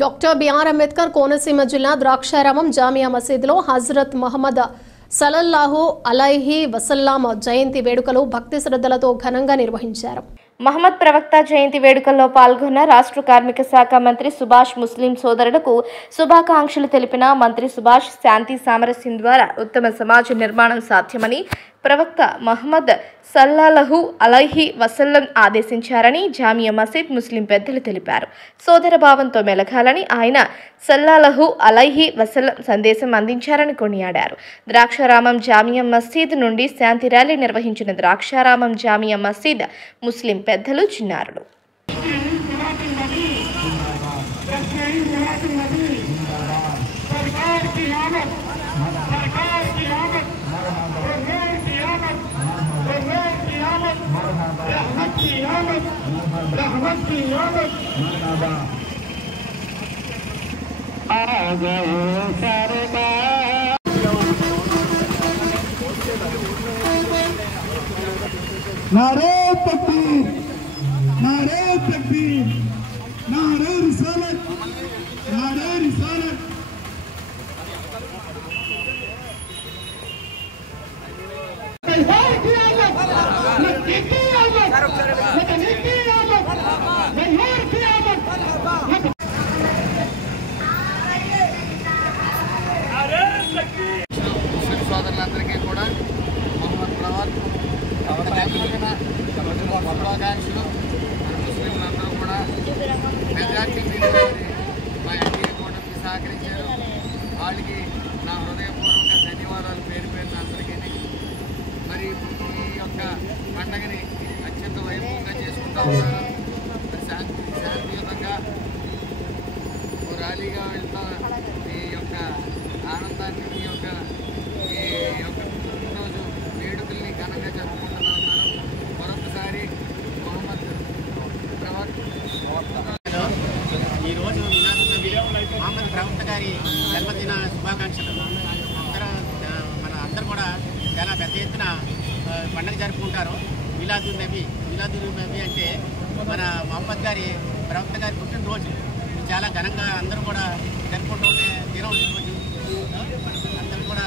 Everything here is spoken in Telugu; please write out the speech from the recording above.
డాక్టర్ బిఆర్ అంబేద్కర్ కోనసీమ జిల్లా ద్రాక్షారామం జామియా మసీదులో హజరత్ మహమ్మద్ సల్లల్లాహు అలైహి వసల్లం జయంతి వేడుకలు భక్తి శ్రద్ధలతో ఘనంగా నిర్వహించారు. మహమ్మద్ ప్రవక్త జయంతి వేడుకల్లో పాల్గొన్న రాష్ట్ర కార్మిక శాఖ మంత్రి సుభాష్ ముస్లిం సోదరులకు శుభాకాంక్షలు తెలిపిన మంత్రి సుభాష్ శాంతి సామరస్యం ద్వారా ఉత్తమ సమాజ నిర్మాణం సాధ్యమని ప్రవక్త మహమ్మద్ సల్లల్లాహు అలైహి వసల్లం ఆదేశించారని జామియా మసీద్ ముస్లిం పెద్దలు తెలిపారు. సోదర భావంతో మెలగాలని ఆయన సల్లల్లాహు అలైహి వసల్లం సందేశం అందించారని కొనియాడారు. ద్రాక్షారామం జామియా మసీద్ నుండి శాంతి ర్యాలీ నిర్వహించిన ద్రాక్షారామం జామియా మసీద్ ముస్లిం పెద్దలు చిన్నారులు. नारे तकबीर, नारे तकबीर, नारे रिसालत, नारे रिसालत। సోదరులందరికీ కూడా మొహమ్మద్ ప్రవక్త శుభాకాంక్షలు. ముస్లింలందరూ కూడా మెజార్టీ మా ఎన్డీఏ కూటమికి సహకరించారు. వాళ్ళకి నా హృదయపూర్వక ధన్యవాదాలు పేరు పేరున అందరికీ. మరి ఈ యొక్క పండగని అత్యంత వైభవంగా చేసుకుంటూ ఉన్నారు. శాంతియుతంగా ర్యాలీగా వెళ్తా ఈ యొక్క ఆనందాన్ని ఈ యొక్క రోజు వేడుకల్ని ఘనంగా జరుపుకుంటున్నా ఉన్నారు. మరొకసారి మొహమ్మద్ ఈరోజు మొహమ్మద్ ప్రవక్త గారి జన్మదిన శుభాకాంక్షలు. అందరూ కూడా చాలా పెద్ద ఎత్తున పండుగ జరుపుకుంటారు. మిలాదున్ నబీ అంటే మన మొహమ్మద్ గారి ప్రవక్త గారి పుట్టినరోజు. చాలా ఘనంగా అందరూ కూడా జరుపుకుంటూ ఉండే దినం ఈరోజు. అందరూ కూడా